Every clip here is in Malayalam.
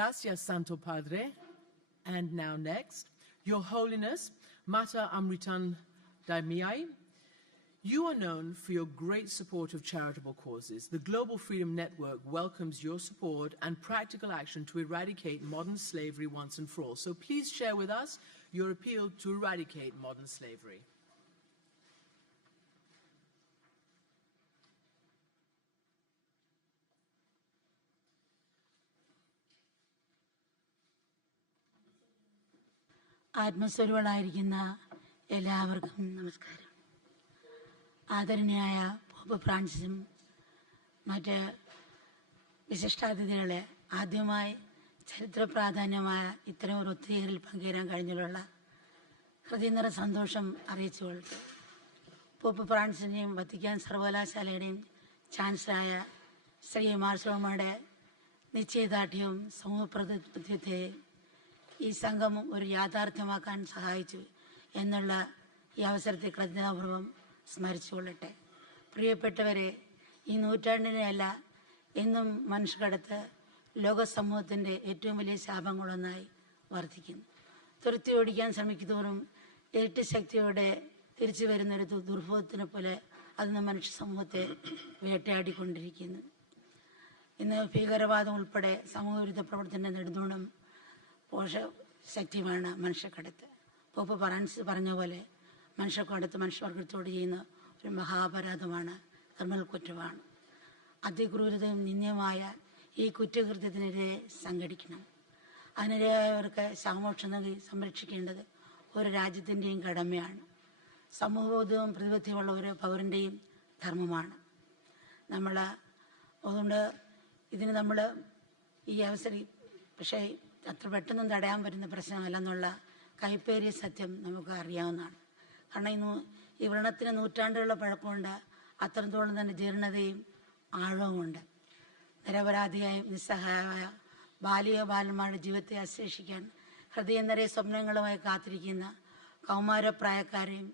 Gracias, Santo Padre. And now next, Your Holiness, Mater Amritan Daimiai, you are known for your great support of charitable causes. The Global Freedom Network welcomes your support and practical action to eradicate modern slavery once and for all. So please share with us your appeal to eradicate modern slavery. ആത്മസ്വരൂപങ്ങളായിരിക്കുന്ന എല്ലാവർക്കും നമസ്കാരം. ആദരണീയായ പോപ്പ് ഫ്രാൻസിസും മറ്റ് വിശിഷ്ടാതിഥികളെ ആദ്യമായി ചരിത്ര പ്രാധാന്യമായ ഇത്തരം ഒരു ഒത്തുചേരലിൽ പങ്കുചേരാൻ കഴിഞ്ഞതിലുള്ള ഹൃദയനിറ സന്തോഷം അറിയിച്ചുകൊള്ളട്ടെ. പോപ്പ് ഫ്രാൻസിൻ്റെയും വത്തിക്കാൻ സർവകലാശാലയുടെയും ചാൻസലറായ ശ്രീ മാർസോമയുടെ നിശ്ചയദാർഢ്യവും സമൂഹ പ്രതിബദ്ധതയും ഈ സംഗമം ഒരു യാഥാർത്ഥ്യമാക്കാൻ സഹായിച്ചു എന്നുള്ള ഈ അവസരത്തിൽ കൃതജ്ഞതാപൂർവ്വം സ്മരിച്ചുകൊള്ളട്ടെ. പ്രിയപ്പെട്ടവരെ, ഈ നൂറ്റാണ്ടിനെയല്ല എന്നും മനുഷ്യക്കടത്ത് ലോക സമൂഹത്തിൻ്റെ ഏറ്റവും വലിയ ശാപങ്ങളൊന്നായി വർദ്ധിക്കുന്നു. തുരത്തി ഓടിക്കാൻ ശ്രമിക്കുന്നതോറും ഇരട്ടി ശക്തിയോടെ തിരിച്ചു വരുന്നൊരു ദുർഭോഗത്തിനെ പോലെ അതിന് മനുഷ്യ സമൂഹത്തെ വേട്ടയാടിക്കൊണ്ടിരിക്കുന്നു. ഇന്ന് ഭീകരവാദം ഉൾപ്പെടെ സമൂഹവിരുദ്ധ പ്രവർത്തന നെടുന്തൂണും പോഷശക്തിയുമാണ് മനുഷ്യക്കടത്ത്. പോപ്പ് ഫ്രാൻസിസ് പറഞ്ഞ പോലെ മനുഷ്യക്കടത്ത് മനുഷ്യവർഗത്തോട് ചെയ്യുന്ന ഒരു മഹാപരാധമാണ്, ക്രിമിനൽ കുറ്റമാണ്. അതിക്രൂരതയും നിന്ദ്യമായ ഈ കുറ്റകൃത്യത്തിനെതിരെ സംഘടിക്കണം. അതിനിരയായവർക്ക് ശാമോക്ഷം നൽകി സംരക്ഷിക്കേണ്ടത് ഒരു രാജ്യത്തിൻ്റെയും കടമയാണ്. സമൂഹബോധവും പ്രതിബദ്ധതയുള്ള ഓരോ പൗരൻ്റെയും ധർമ്മമാണ്. അതുകൊണ്ട് ഇതിന് നമ്മൾ ഈ അവസരം പക്ഷേ അത്ര പെട്ടെന്നും തടയാൻ പറ്റുന്ന പ്രശ്നമല്ലെന്നുള്ള കൈപ്പേറിയ സത്യം നമുക്ക് അറിയാവുന്നതാണ്. കാരണം ഈ വ്രണത്തിന് നൂറ്റാണ്ടുകളുടെ പഴക്കമുണ്ട്, അത്രത്തോളം തന്നെ ജീർണതയും ആഴവുമുണ്ട്. നിരപരാധിയായും നിസ്സഹായമായ ബാലിക ബാലന്മാരുടെ ജീവിതത്തെ അന്വേഷിക്കാൻ ഹൃദയം നിറയെ സ്വപ്നങ്ങളുമായി കാത്തിരിക്കുന്ന കൗമാരപ്രായക്കാരെയും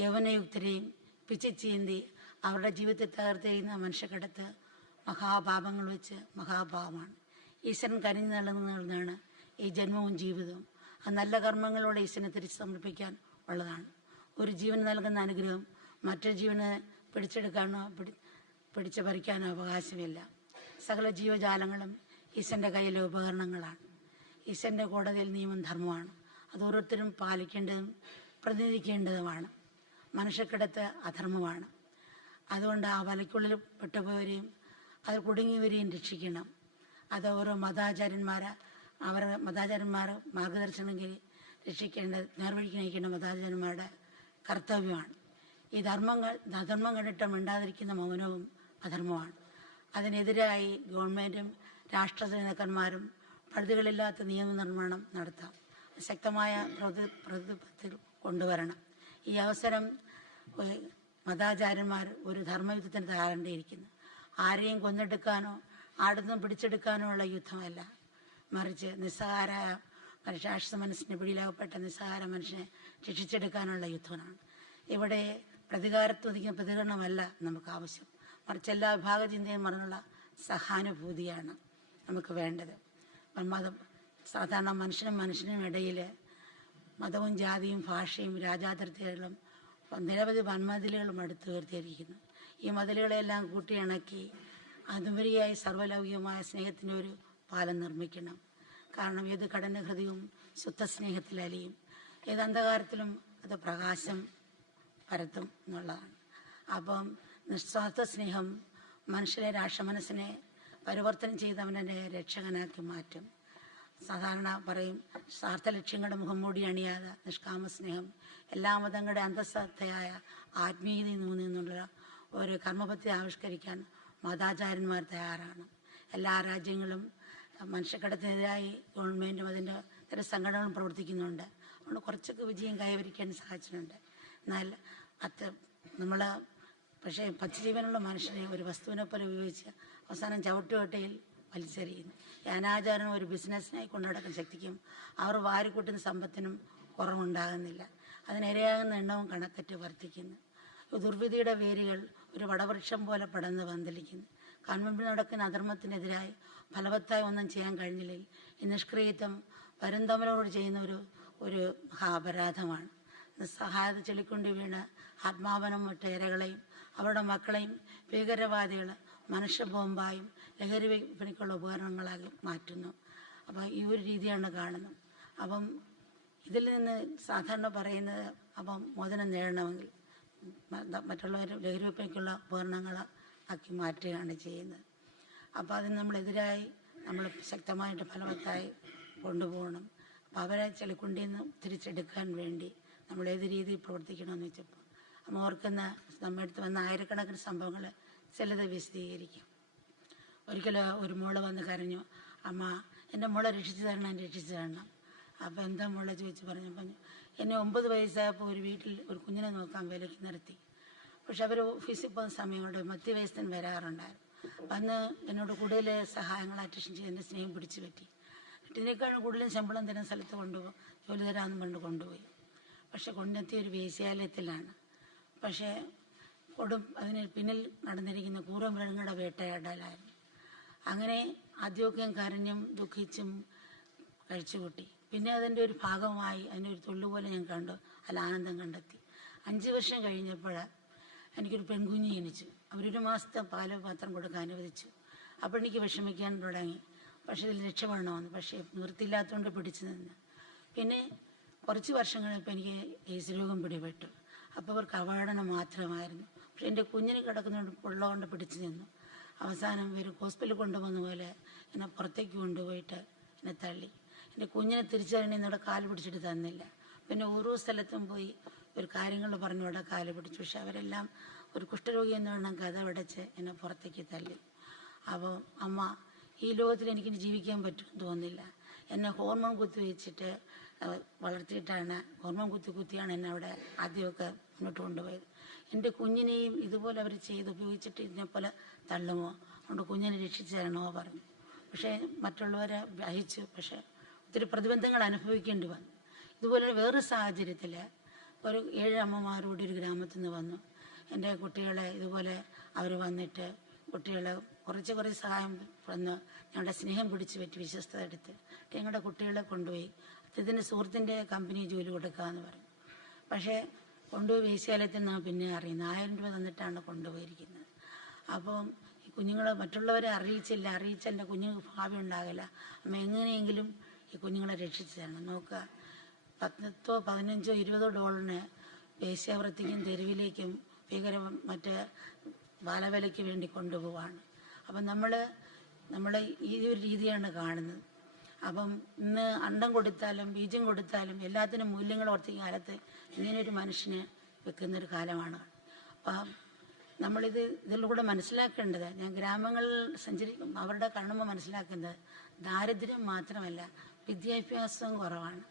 യൗവനയുക്തരെയും പിച്ചിച്ചീന്തി അവരുടെ ജീവിതത്തെ തകർത്തെയ്യുന്ന മനുഷ്യക്കടത്ത് മഹാപാപങ്ങൾ വെച്ച് മഹാപാപമാണ്. ഈശ്വരൻ കനിഞ്ഞു നൽകുന്നതാണ് ഈ ജന്മവും ജീവിതവും. ആ നല്ല കർമ്മങ്ങളോടെ ഈശ്വരനെ തിരിച്ച് സമർപ്പിക്കാൻ ഉള്ളതാണ്. ഒരു ജീവൻ നൽകുന്ന അനുഗ്രഹം മറ്റൊരു ജീവനെ പിടിച്ചെടുക്കാനോ പിടിച്ചു പറിക്കാനോ അവകാശമില്ല. സകല ജീവജാലങ്ങളും ഈശ്വരൻ്റെ കയ്യിലെ ഉപകരണങ്ങളാണ്. ഈശ്വരൻ്റെ കോടതിയിൽ നിയമം ധർമ്മമാണ്. അത് ഓരോരുത്തരും പാലിക്കേണ്ടതും പ്രതിനിധിക്കേണ്ടതുമാണ്. മനുഷ്യക്കിടത്ത് അധർമ്മമാണ്. അതുകൊണ്ട് ആ വലയ്ക്കുള്ളിൽ പെട്ടുപോയവരെയും അതിൽ കുടുങ്ങിയവരെയും രക്ഷിക്കണം. അത് ഓരോ മതാചാര്യന്മാർ മാർഗദർശനം നേർവഴിക്ക് നയിക്കേണ്ട മതാചാര്യന്മാരുടെ കർത്തവ്യമാണ്. ഈ അധർമ്മം കണ്ടിട്ട് മിണ്ടാതിരിക്കുന്ന മൗനവും അധർമ്മമാണ്. അതിനെതിരായി ഗവൺമെൻറ്റും രാഷ്ട്ര നേതാക്കന്മാരും പഴുതുകളില്ലാത്ത നിയമനിർമ്മാണം നടത്താം. ശക്തമായ പ്രതിബദ്ധത കൊണ്ടുവരണം. ഈ അവസരം മതാചാര്യന്മാർ ഒരു ധർമ്മയുദ്ധത്തിന് തയ്യാറേണ്ടിയിരിക്കുന്നു. ആരെയും കൊന്നെടുക്കാനോ ആടുന്നും പിടിച്ചെടുക്കാനോ ഉള്ള യുദ്ധമല്ല, മറിച്ച് നിസ്സഹാരായ രാക്ഷസ മനസ്സിന് പിടിയിലാകപ്പെട്ട നിസ്സഹാര മനുഷ്യനെ രക്ഷിച്ചെടുക്കാനുള്ള യുദ്ധമാണ്. ഇവിടെ പ്രതികരണമല്ല നമുക്ക് ആവശ്യം, മറിച്ച് എല്ലാ വിഭാഗചിന്തയും മറന്നുള്ള സഹാനുഭൂതിയാണ് നമുക്ക് വേണ്ടത്. സാധാരണ മനുഷ്യനും ഇടയിൽ മതവും ജാതിയും ഭാഷയും രാജാതിർത്തികളും നിരവധി വൻമതിലുകളും അടുത്ത് ഉയർത്തിയിരിക്കുന്നു. ഈ മതിലുകളെല്ലാം കൂട്ടിയിണക്കി അതുപരിയായി സർവ്വലൗകികമായ സ്നേഹത്തിൻ്റെ ഒരു പാലം നിർമ്മിക്കണം. കാരണം ഏത് കഠിന ഹൃദയവും ശുദ്ധ സ്നേഹത്തിലലിയും, ഏത് അന്ധകാരത്തിലും അത് പ്രകാശം പരത്തും എന്നുള്ളതാണ്. അപ്പം നിസ്വാർത്ഥ സ്നേഹം മനുഷ്യരെ രാഷ്ട്രമനസ്സിനെ പരിവർത്തനം ചെയ്തവനെ രക്ഷകനാക്കി മാറ്റും. സാധാരണ പറയും, സ്വാർത്ഥ ലക്ഷ്യങ്ങളുടെ മുഖംമൂടി അണിയാതെ നിഷ്കാമ സ്നേഹം എല്ലാ മതങ്ങളുടെ അന്തസ്സത്തയായ ആത്മീയതയിൽ നിന്നുള്ള ഒരു കർമ്മപദ്ധതി ആവിഷ്കരിക്കാൻ മതാചാര്യന്മാർ തയ്യാറാണ്. എല്ലാ രാജ്യങ്ങളും മനുഷ്യക്കടത്തിനെതിരായി ഗവൺമെൻറ്റും അതിൻ്റെ ഇത്തരം സംഘടനകളും പ്രവർത്തിക്കുന്നുണ്ട്. അതുകൊണ്ട് കുറച്ചൊക്കെ വിജയം കൈവരിക്കാൻ സാധിച്ചിട്ടുണ്ട്. എന്നാൽ പക്ഷേ പച്ചജീവനുള്ള മനുഷ്യനെ ഒരു വസ്തുവിനെ പോലെ ഉപയോഗിച്ച് അവസാനം ചവിട്ടുകൊട്ടയിൽ വലിച്ചെറിയുന്നു. ഈ അനാചാരം ഒരു ബിസിനസ്സിനായി കൊണ്ടുനടക്കുന്ന ശക്തിക്കും അവർ വാരിക്കൂട്ടുന്ന സമ്പത്തിനും കുറവുണ്ടാകുന്നില്ല. അതിനിരയാകുന്ന എണ്ണവും കണക്കറ്റ് വർദ്ധിക്കുന്നു. ദുർവിധിയുടെ വേരുകൾ ഒരു വടവൃക്ഷം പോലെ പടർന്ന് പന്തലിക്കുന്നു. ഗവൺമെൻറ് നടക്കുന്ന അധർമ്മത്തിനെതിരായി ഫലവത്തായി ഒന്നും ചെയ്യാൻ കഴിഞ്ഞില്ലെങ്കിൽ ഈ നിഷ്ക്രിയത്വം വരും തമ്മിലോട് ചെയ്യുന്ന ഒരു അപരാധമാണ്. സഹായത ചെളിക്കൊണ്ട് വീണ് ആത്മാവനം വിട്ട ഇരകളെയും അവരുടെ മക്കളെയും ഭീകരവാദികൾ മനുഷ്യ ബോംബായും ലഹരി വിൽപ്പനയ്ക്കുള്ള ഉപകരണങ്ങളാക്കി മാറ്റുന്നു. അപ്പം ഈ ഒരു രീതിയാണ് കാണുന്നത്. അപ്പം ഇതിൽ നിന്ന് സാധാരണ പറയുന്നത് അപ്പം മോചനം നേടണമെങ്കിൽ മറ്റുള്ളവർ ലഹരി വിൽപ്പനയ്ക്കുള്ള ഉപകരണങ്ങൾ ആക്കി മാറ്റുകയാണ് ചെയ്യുന്നത്. അപ്പോൾ അതിന് നമ്മളെതിരായി നമ്മൾ ശക്തമായിട്ട് ഫലവത്തായി കൊണ്ടുപോകണം. അപ്പോൾ അവരെ ചെളിക്കുണ്ടിൽ നിന്ന് തിരിച്ചെടുക്കാൻ വേണ്ടി നമ്മൾ ഏത് രീതിയിൽ പ്രവർത്തിക്കണമെന്ന് വെച്ചപ്പോൾ നമ്മൾ ഓർക്കുന്ന നമ്മുടെ അടുത്ത് വന്ന ആയിരക്കണക്കിന് സംഭവങ്ങൾ ചിലത് വിശദീകരിക്കും. ഒരിക്കലും ഒരു മോള് വന്ന് കരഞ്ഞു, അമ്മ എൻ്റെ മോളെ രക്ഷിച്ചു തരണം. അപ്പോൾ എന്താ മോളെ ചോദിച്ച് പറഞ്ഞപ്പോൾ എന്നെ 9 വയസ്സായപ്പോൾ ഒരു വീട്ടിൽ ഒരു കുഞ്ഞിനെ നോക്കാൻ വിലയ്ക്ക് നിർത്തി. പക്ഷെ അവർ ഓഫീസിൽ പോകുന്ന സമയം കൊണ്ട് മധ്യവയസ്സൻ വരാറുണ്ടായിരുന്നു. വന്ന് എന്നോട് കൂടുതൽ സഹായങ്ങൾ അറ്റൻഷൻ ചെയ്ത് എൻ്റെ സ്നേഹം പിടിച്ചു പറ്റി. ഇതിനേക്കാളും കൂടുതലും ശമ്പളം തരുന്ന സ്ഥലത്ത് കൊണ്ടുപോകും, ജോലി തരാമെന്ന് കൊണ്ട് കൊണ്ടുപോയി. പക്ഷെ കൊണ്ടെത്തിയ ഒരു വേശ്യാലയത്തിലാണ്. പക്ഷേ അതിന് പിന്നിൽ നടന്നിരിക്കുന്ന ക്രൂരമൃഗങ്ങളുടെ വേട്ടയാടലായിരുന്നു. അങ്ങനെ ആദ്യമൊക്കെ കരഞ്ഞും ദുഃഖിച്ചും കഴിച്ചുകൂട്ടി. പിന്നെ അതിൻ്റെ ഒരു ഭാഗമായി അതിൻ്റെ ഒരു തൊള്ളുപോലെ ഞാൻ കണ്ടു, അതിൽ ആനന്ദം കണ്ടെത്തി. 5 വർഷം കഴിഞ്ഞപ്പോൾ എനിക്കൊരു പെൺകുഞ്ഞ് ജനിച്ചു. അവരൊരു മാസത്തെ പാത്രം കൊടുക്കാൻ അനുവദിച്ചു. അപ്പോൾ എനിക്ക് വിഷമിക്കാൻ തുടങ്ങി. പക്ഷേ ഇതിൽ രക്ഷപ്പെടണമെന്ന്. പക്ഷേ നിവൃത്തിയില്ലാത്തതുകൊണ്ട് പിടിച്ചു നിന്ന്. പിന്നെ കുറച്ച് വർഷം കഴിഞ്ഞപ്പോൾ എനിക്ക് എയ്ഡ്സ് രോഗം പിടിപെട്ടു. അപ്പോൾ അവർക്ക് അവഗണന മാത്രമായിരുന്നു. പക്ഷെ എൻ്റെ കുഞ്ഞിന് കിടക്കുന്നതുകൊണ്ട് ഉള്ളതുകൊണ്ട് പിടിച്ചു നിന്നു. അവസാനം ഇവർ ഹോസ്പിറ്റലിൽ കൊണ്ടുപോകുന്ന പോലെ എന്നെ പുറത്തേക്ക് കൊണ്ടുപോയിട്ട് എന്നെ തള്ളി. എൻ്റെ കുഞ്ഞിനെ തിരിച്ചറിഞ്ഞ് എന്നോട് കാല് പിടിച്ചിട്ട് തന്നില്ല. പിന്നെ ഓരോ സ്ഥലത്തും പോയി ഒരു കാര്യങ്ങൾ പറഞ്ഞു അവിടെ കാല് പിടിച്ചു. പക്ഷെ അവരെല്ലാം ഒരു കുഷ്ഠരോഗി എന്ന് വേണം കഥ അടച്ച് എന്നെ പുറത്തേക്ക് തള്ളി. അപ്പോൾ അമ്മ, ഈ ലോകത്തിൽ എനിക്കിനി ജീവിക്കാൻ പറ്റുമെന്ന് തോന്നുന്നില്ല. എന്നെ ഹോർമോൺ കുത്തി വെച്ചിട്ട് വളർത്തിയിട്ടാണ്, ഹോർമോൺ കുത്തിയാണ് എന്നെ അവിടെ ആദ്യമൊക്കെ മുന്നോട്ട് കൊണ്ടുപോയത്. എൻ്റെ കുഞ്ഞിനെയും ഇതുപോലെ അവർ ഉപയോഗിച്ചിട്ട് ഇതിനെപ്പോലെ തള്ളുമോ, അതുകൊണ്ട് കുഞ്ഞിനെ രക്ഷിച്ചു തരണമോ പറഞ്ഞു. പക്ഷേ മറ്റുള്ളവരെ അയച്ചു. പക്ഷേ ഒത്തിരി പ്രതിബന്ധങ്ങൾ അനുഭവിക്കേണ്ടി വന്നു. ഇതുപോലെ വേറൊരു സാഹചര്യത്തിൽ ഒരു 7 അമ്മമാരോട് ഒരു ഗ്രാമത്തിൽ നിന്ന് വന്നു. എൻ്റെ കുട്ടികളെ ഇതുപോലെ അവർ വന്നിട്ട് കുട്ടികളെ കുറച്ച് സഹായം വന്ന് ഞങ്ങളുടെ സ്നേഹം പിടിച്ചു പറ്റി വിശ്വസ്തത എടുത്ത് ഞങ്ങളുടെ കുട്ടികളെ കൊണ്ടുപോയി ഇതിൻ്റെ സുഹൃത്തിൻ്റെ കമ്പനി ജോലി കൊടുക്കാമെന്ന് പറഞ്ഞു. പക്ഷേ കൊണ്ടുപോയി വേശ്യാലയത്തിൽ നിന്നാണ് പിന്നെ അറിയുന്നത് 1000 രൂപ തന്നിട്ടാണ് കൊണ്ടുപോയിരിക്കുന്നത്. അപ്പം ഈ കുഞ്ഞുങ്ങളെ മറ്റുള്ളവരെ അറിയിച്ചാൽ എൻ്റെ കുഞ്ഞുങ്ങൾക്ക് ഭാവി ഉണ്ടാകില്ല. അമ്മ എങ്ങനെയെങ്കിലും ഈ കുഞ്ഞുങ്ങളെ രക്ഷിച്ചു തരണം. നോക്കുക, 10 15 20 ഡോളറിന് വേശ്യാവൃത്തിക്കും തെരുവിലേക്കും മറ്റേ ബാലവേലയ്ക്ക് വേണ്ടി കൊണ്ടുപോവാണ്. അപ്പം നമ്മൾ ഈ ഒരു രീതിയാണ് കാണുന്നത്. അപ്പം ഇന്ന് അണ്ടം കൊടുത്താലും ബീജം കൊടുത്താലും എല്ലാത്തിനും മൂല്യങ്ങൾ ഓർത്തിക്കുന്ന കാലത്ത് ഇങ്ങനെയൊരു മനുഷ്യന് വെക്കുന്നൊരു കാലമാണ്. അപ്പം ഇതിലൂടെ മനസ്സിലാക്കേണ്ടത്, ഞാൻ ഗ്രാമങ്ങളിൽ സഞ്ചരിക്കും അവരുടെ കാണുമ്പോൾ മനസ്സിലാക്കുന്നത് ദാരിദ്ര്യം മാത്രമല്ല, വിദ്യാഭ്യാസവും കുറവാണ്.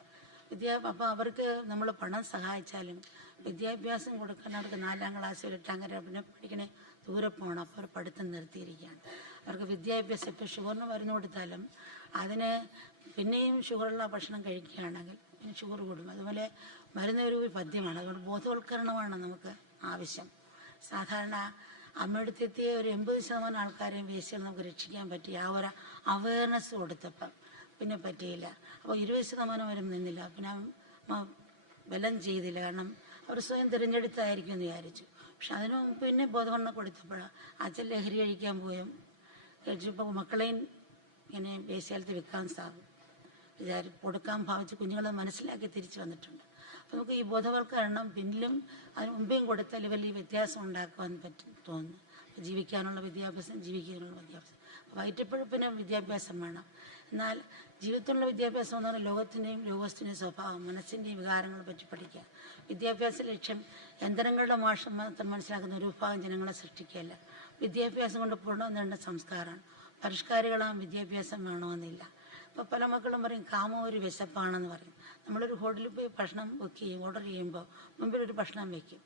അപ്പോൾ അവർക്ക് നമ്മൾ പണം സഹായിച്ചാലും വിദ്യാഭ്യാസം കൊടുക്കാൻ അവർക്ക് 4ാം ക്ലാസ്സിൽ 8ാം പിന്നെ പഠിക്കണേ ദൂരെ പോകണം. അപ്പോൾ അവർ പഠിത്തം നിർത്തിയിരിക്കുകയാണ്. അവർക്ക് വിദ്യാഭ്യാസം ഇപ്പോൾ ഷുഗറിന് മരുന്ന് കൊടുത്താലും അതിന് പിന്നെയും ഷുഗറുള്ള ഭക്ഷണം കഴിക്കുകയാണെങ്കിൽ പിന്നെ ഷുഗർ കൂടും. അതുപോലെ മരുന്ന് ഒരു പദ്യമാണ്. അതുകൊണ്ട് ബോധവൽക്കരണമാണ് നമുക്ക് ആവശ്യം. സാധാരണ അമ്മയെടുത്തെത്തിയ ഒരു 80% ആൾക്കാരെയും വേശ്യകൾ നമുക്ക് രക്ഷിക്കാൻ പറ്റി. ആ ഒരു അവയർനെസ് കൊടുത്തപ്പം പിന്നെ പറ്റിയില്ല. അപ്പോൾ 20% വരും നിന്നില്ല. പിന്നെ ബലം ചെയ്തില്ല. കാരണം അവർ സ്വയം തിരഞ്ഞെടുത്തായിരിക്കും എന്ന് വിചാരിച്ചു. പക്ഷെ അതിന് പിന്നെ ബോധവൽക്കരണം കൊടുത്തപ്പോഴാണ് അച്ഛൻ ലഹരി കഴിക്കാൻ പോയും കഴിച്ചപ്പോൾ മക്കളെയും ഇങ്ങനെ വേശ്യാലയത്തിൽ വെക്കാൻ കൊടുക്കാൻ ഭാവിച്ച് കുഞ്ഞുങ്ങളെ മനസ്സിലാക്കി തിരിച്ചു വന്നിട്ടുണ്ട്. അപ്പോൾ നമുക്ക് ഈ ബോധവൽക്കരണം പിന്നിലും അതിന് മുമ്പേയും കൊടുത്താൽ വലിയ വ്യത്യാസം ഉണ്ടാക്കുവാൻ പറ്റും തോന്നുന്നു. ജീവിക്കാനുള്ള വിദ്യാഭ്യാസം. വയറ്റപ്പഴുപ്പിന് വിദ്യാഭ്യാസം വേണം. എന്നാൽ ജീവിതത്തിലുള്ള വിദ്യാഭ്യാസം എന്ന് പറഞ്ഞാൽ ലോകത്തിൻ്റെയും ലോകത്തിൻ്റെയും സ്വഭാവം, മനസ്സിൻ്റെയും വികാരങ്ങളെ പറ്റി പഠിക്കുക. വിദ്യാഭ്യാസ ലക്ഷ്യം യന്ത്രങ്ങളുടെ മാത്രം മനസ്സിലാക്കുന്ന ഒരു വിഭാഗം ജനങ്ങളെ സൃഷ്ടിക്കുകയല്ല. വിദ്യാഭ്യാസം കൊണ്ട് പൂർണ്ണ സംസ്കാരമാണ്. പരിഷ്കാരികളാം വിദ്യാഭ്യാസം വേണമെന്നില്ല. ഇപ്പോൾ പല മക്കളും പറയും കാമം ഒരു വിശപ്പാണെന്ന് പറയും. നമ്മളൊരു ഹോട്ടലിൽ പോയി ഭക്ഷണം ഓർഡർ ചെയ്യുമ്പോൾ മുമ്പിൽ ഒരു ഭക്ഷണം വയ്ക്കും.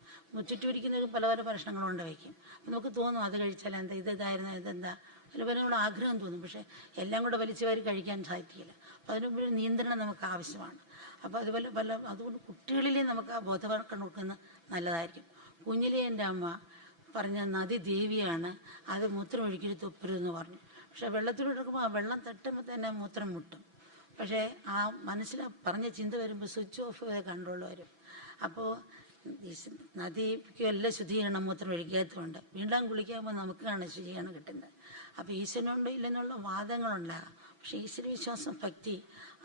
ചുറ്റുമിരിക്കുന്നവർ പല ഭക്ഷണങ്ങളുണ്ട് വയ്ക്കും. നമുക്ക് തോന്നും അത് കഴിച്ചാൽ എന്താ, ഇതായിരുന്നു ഇതെന്താ, പല ആഗ്രഹം തോന്നും. പക്ഷേ എല്ലാം കൂടെ വലിച്ചു വാരി കഴിക്കാൻ സാധിക്കില്ല. അപ്പോൾ അതിനുമുമ്പ് ഒരു നിയന്ത്രണം നമുക്ക് ആവശ്യമാണ്. അപ്പോൾ അതുപോലെ അതുകൊണ്ട് കുട്ടികളിലെ നമുക്ക് ആ ബോധവൽക്കരണം കൊടുക്കുന്നത് നല്ലതായിരിക്കും. കുഞ്ഞിലെ എൻ്റെ അമ്മ പറഞ്ഞ നദി ദേവിയാണ്, അത് മൂത്രം ഒഴിക്കൽ തുപ്പരുതെന്ന് പറഞ്ഞു. പക്ഷെ വെള്ളത്തിലൂടെ എടുക്കുമ്പോൾ ആ വെള്ളം തട്ടുമ്പോൾ തന്നെ മൂത്രം മുട്ടും. പക്ഷേ ആ മനസ്സിൽ പറഞ്ഞ ചിന്ത വരുമ്പോൾ സ്വിച്ച് ഓഫ് ചെയ്ത് കൺട്രോൾ വരും. അപ്പോൾ നദിക്ക് എല്ലാം ശുദ്ധീകരണം മൂത്രം ഒഴിക്കാത്തതുകൊണ്ട് വീണ്ടും കുളിക്കുമ്പോൾ നമുക്കാണ് ശുചീകരണം കിട്ടുന്നത്. അപ്പോൾ ഈശ്വരനുണ്ടോ ഇല്ലെന്നുള്ള വാദങ്ങളുണ്ടാകാം. പക്ഷേ ഈശ്വരവിശ്വാസം, ഭക്തി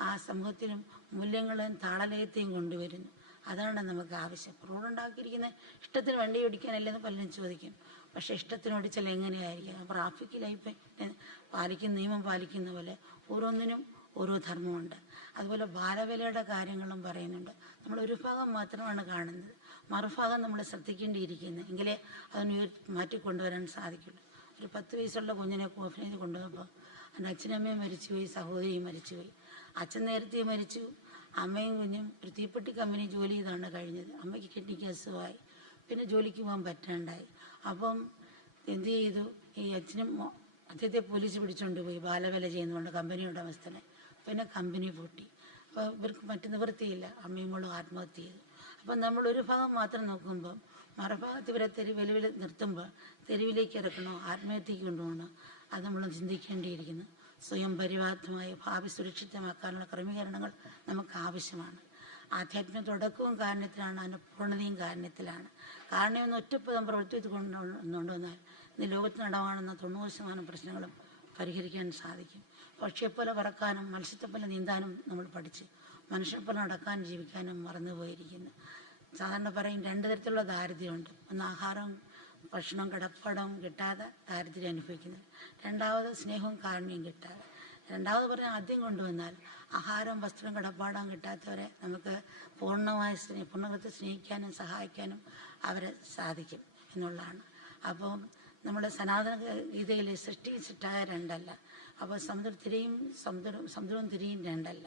ആ സമൂഹത്തിലും മൂല്യങ്ങളും താളലയത്തെയും കൊണ്ടുവരുന്നു. അതാണ് നമുക്ക് ആവശ്യം. റോഡുണ്ടാക്കിയിരിക്കുന്ന ഇഷ്ടത്തിന് വണ്ടി ഓടിക്കാനല്ലെന്ന് പലരും ചോദിക്കും. പക്ഷെ ഇഷ്ടത്തിന് ഓടിച്ചാൽ എങ്ങനെയായിരിക്കും? ട്രാഫിക് ലൈഫ് നിയമം പാലിക്കുന്ന പോലെ ഓരോന്നിനും ഓരോ ധർമ്മമുണ്ട്. അതുപോലെ ബാലവേലയുടെ കാര്യങ്ങളും പറയുന്നുണ്ട്. നമ്മൾ ഒരു ഭാഗം മാത്രമാണ് കാണുന്നത്, മറുഭാഗം നമ്മൾ ശ്രദ്ധിക്കേണ്ടിയിരിക്കുന്നത്. എങ്കിലേ അതിന് മാറ്റിക്കൊണ്ടുവരാൻ സാധിക്കുള്ളൂ. ഒരു 10 വയസ്സുള്ള കുഞ്ഞിനെ കോഫിനേജ് കൊണ്ടുവന്നപ്പോൾ എൻ്റെ അച്ഛനമ്മയും മരിച്ചുപോയി, സഹോദരിയും മരിച്ചുപോയി. അച്ഛൻ നേരത്തെ മരിച്ചു, അമ്മയും കുഞ്ഞും ഒരു തീപ്പെട്ടി കമ്പനി ജോലി ചെയ്താണ് കഴിഞ്ഞത്. അമ്മയ്ക്ക് കിഡ്നിക്ക് അസുഖമായി, പിന്നെ ജോലിക്ക് പോകാൻ പറ്റാണ്ടായി. അപ്പം എന്ത് ചെയ്തു? ഈ അച്ഛനും അദ്ദേഹത്തെ പോലീസ് പിടിച്ചുകൊണ്ട് പോയി, ബാലവേല ചെയ്യുന്നതുകൊണ്ട് കമ്പനി ഉടമസ്ഥനെ. പിന്നെ കമ്പനി പൂട്ടി. അപ്പോൾ ഇവർക്ക് മറ്റു നിവൃത്തിയില്ല, അമ്മയും മോളും ആത്മഹത്യ ചെയ്തു. അപ്പം നമ്മളൊരു ഭാഗം മാത്രം നോക്കുമ്പം മറുഭാഗത്ത് ഇവരെ തെരുവിൽ നിർത്തുമ്പോൾ തെരുവിലേക്ക് ഇറക്കണോ ആത്മഹത്യക്ക് കൊണ്ടുപോകണോ, അത് നമ്മൾ ചിന്തിക്കേണ്ടിയിരിക്കുന്നു. സ്വയം പരിവാഹമായ ഭാവി സുരക്ഷിതമാക്കാനുള്ള ക്രമീകരണങ്ങൾ നമുക്ക് ആവശ്യമാണ്. ആധ്യാത്മിക തുടക്കവും കാരണത്തിലാണ്, അതിൻ്റെ പൂർണ്ണതയും കാരണത്തിലാണ്. കാരണമെന്ന് ഒറ്റപ്പദം പ്രവർത്തിച്ച് കൊണ്ടുവന്നാൽ ഇന്ന് ലോകത്ത് നടമാണെന്ന 90% പ്രശ്നങ്ങളും പരിഹരിക്കാൻ സാധിക്കും. പക്ഷിയെപ്പോലെ പറക്കാനും മത്സ്യത്തെപ്പോലെ നീന്താനും നമ്മൾ പഠിച്ച് മനുഷ്യനെപ്പോലെ നടക്കാനും ജീവിക്കാനും മറന്നുപോയിരിക്കുന്നു. സാധാരണ പറയും 2 തരത്തിലുള്ള ദാരിദ്ര്യമുണ്ട്. ഒന്ന് ആഹാരം, ഭക്ഷണം, കിടപ്പടം കിട്ടാതെ ദാരിദ്ര്യം അനുഭവിക്കുന്നത്. രണ്ടാമത് സ്നേഹവും കാരുണ്യവും കിട്ടാതെ. രണ്ടാമത് പറഞ്ഞാൽ ആദ്യം കൊണ്ടുവന്നാൽ ആഹാരം, വസ്ത്രം, കിടപ്പാടം കിട്ടാത്തവരെ നമുക്ക് പൂർണ്ണകൃത്യം സ്നേഹിക്കാനും സഹായിക്കാനും അവരെ സാധിക്കും എന്നുള്ളതാണ്. അപ്പം നമ്മുടെ സനാതന ഗീതയിൽ സൃഷ്ടി സിട്ടായ രണ്ടല്ല. അപ്പോൾ സമുദ്രവും തിരിയും രണ്ടല്ല.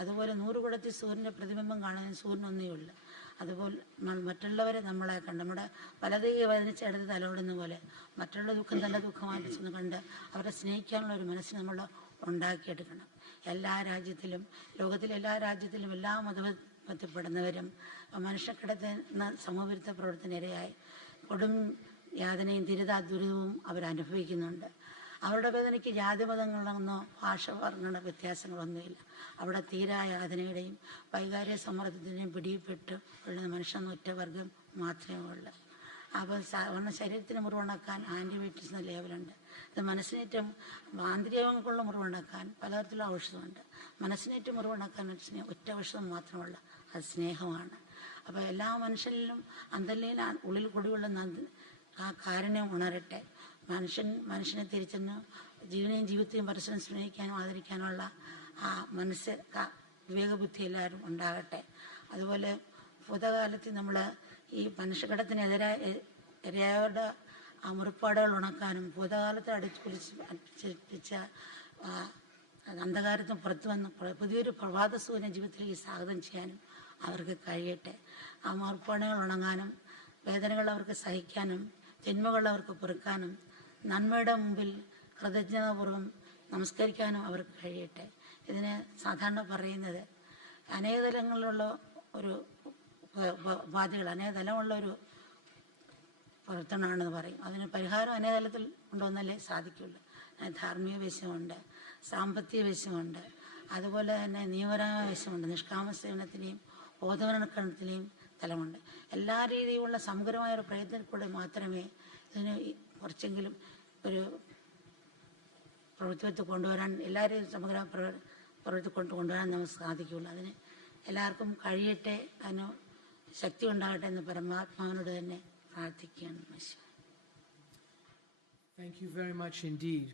അതുപോലെ 100 കുടത്തിൽ സൂര്യൻ്റെ പ്രതിബിംബം കാണാൻ സൂര്യനൊന്നേ ഉള്ളൂ. അതുപോലെ മറ്റുള്ളവരെ നമ്മളെ കണ്ട് നമ്മുടെ വലതേ വലനിച്ചെടുത്ത് തലോടുന്ന പോലെ മറ്റുള്ള ദുഃഖം തൻ്റെ ദുഃഖമായിട്ട് ചെന്ന് കണ്ട് അവരെ സ്നേഹിക്കാനുള്ള ഒരു മനസ്സിന് നമ്മൾ ഉണ്ടാക്കിയെടുക്കണം. എല്ലാ രാജ്യത്തിലും, ലോകത്തിലെ എല്ലാ രാജ്യത്തിലും എല്ലാ മതത്തിൽപ്പെടുന്നവരും മനുഷ്യക്കിടത്തുന്ന സമൂഹവിരുദ്ധ പ്രവർത്തനയിരയായി കൊടും യാതനയും ദുരിതവും അവരനുഭവിക്കുന്നുണ്ട്. അവരുടെ വേദനയ്ക്ക് ജാതിമതങ്ങളെന്നോ ഭാഷ വർണ്ണ വ്യത്യാസങ്ങളൊന്നുമില്ല. അവിടെ തീരാ യാതനയുടെയും വൈകാരിക സമ്മർദ്ദത്തിൻ്റെയും പിടിയിൽപ്പെട്ട് ഉള്ള മനുഷ്യൻ ഒറ്റ വർഗം മാത്രമേ ഉള്ളൂ. അപ്പോൾ ശരീരത്തിന് മുറിവുണക്കാൻ ആൻറ്റിബയോട്ടിക്സ് എന്ന ലേവലുണ്ട്. ഇത് മനസ്സിനേറ്റവും ആന്തരികങ്ങൾക്കുള്ള മുറിവുണക്കാൻ പലതരത്തിലുള്ള ഔഷധമുണ്ട്. മനസ്സിനേറ്റവും മുറിവുണക്കാൻ ഒറ്റ ഔഷധം മാത്രമുള്ള അത് സ്നേഹമാണ്. അപ്പോൾ എല്ലാ മനുഷ്യനിലും അന്തർലീന ഉള്ളിൽ കുടികൊള്ളുന്ന ആ കാരുണ്യം ഉണരട്ടെ. മനുഷ്യനെ തിരിച്ചെന്ന് ജീവനെയും ജീവിതത്തെയും പരസ്പരം സ്നേഹിക്കാനും ആദരിക്കാനുള്ള ആ മനസ്സ് വിവേകബുദ്ധി എല്ലാവരും ഉണ്ടാകട്ടെ. അതുപോലെ ഭൂതകാലത്ത് നമ്മൾ ഈ മനുഷ്യക്കടത്തിനെതിരായവരുടെ ആ മുറിപ്പാടുകൾ ഉണക്കാനും ഭൂതകാലത്തെ അടിച്ചുപിടിച്ച അന്ധകാരത്തും പുറത്തു വന്ന് പുതിയൊരു പ്രഭാത സൂര്യൻ ജീവിതത്തിലേക്ക് സ്വാഗതം ചെയ്യാനും അവർക്ക് കഴിയട്ടെ. ആ മുറിപ്പാടുകൾ ഉണങ്ങാനും വേദനകൾ അവർക്ക് സഹിക്കാനും ജന്മകൾ അവർക്ക് പൊറുക്കാനും നന്മയുടെ മുമ്പിൽ കൃതജ്ഞതാപൂർവ്വം നമസ്കരിക്കാനും അവർക്ക് കഴിയട്ടെ. ഇതിന് സാധാരണ പറയുന്നത് അനേക തലങ്ങളിലുള്ള ഒരു ഉപാധികൾ, അനേക തലമുള്ള ഒരു പ്രവർത്തനമാണെന്ന് പറയും. അതിന് പരിഹാരം അനേക തലത്തിൽ കൊണ്ടുവന്നാലേ സാധിക്കുള്ളൂ. ധാർമ്മിക വശമുണ്ട്, സാമ്പത്തിക വശമുണ്ട്, അതുപോലെ തന്നെ നിയമപരമായ വശമുണ്ട്, നിഷ്കാമ സേവനത്തിലെയും ബോധവൽക്കരണത്തിലെയും തലമുണ്ട്. എല്ലാ രീതിയിലുള്ള സമഗ്രമായ ഒരു പ്രയത്നത്തിൽ കൂടെ മാത്രമേ ഇതിന് കുറച്ചെങ്കിലും ഒരു പ്രവൃത്തിത്വം കൊണ്ടുവരാൻ, എല്ലാവരെയും സമഗ്ര പ്രവൃത്തി കൊണ്ടുവരാൻ നമുക്ക് സാധിക്കുകയുള്ളൂ. അതിന് എല്ലാവർക്കും കഴിയട്ടെ, അതിന് ശക്തി ഉണ്ടാകട്ടെ എന്ന് പരമാത്മാവിനോട് തന്നെ പ്രാർത്ഥിക്കുകയാണ്. Thank you very much indeed.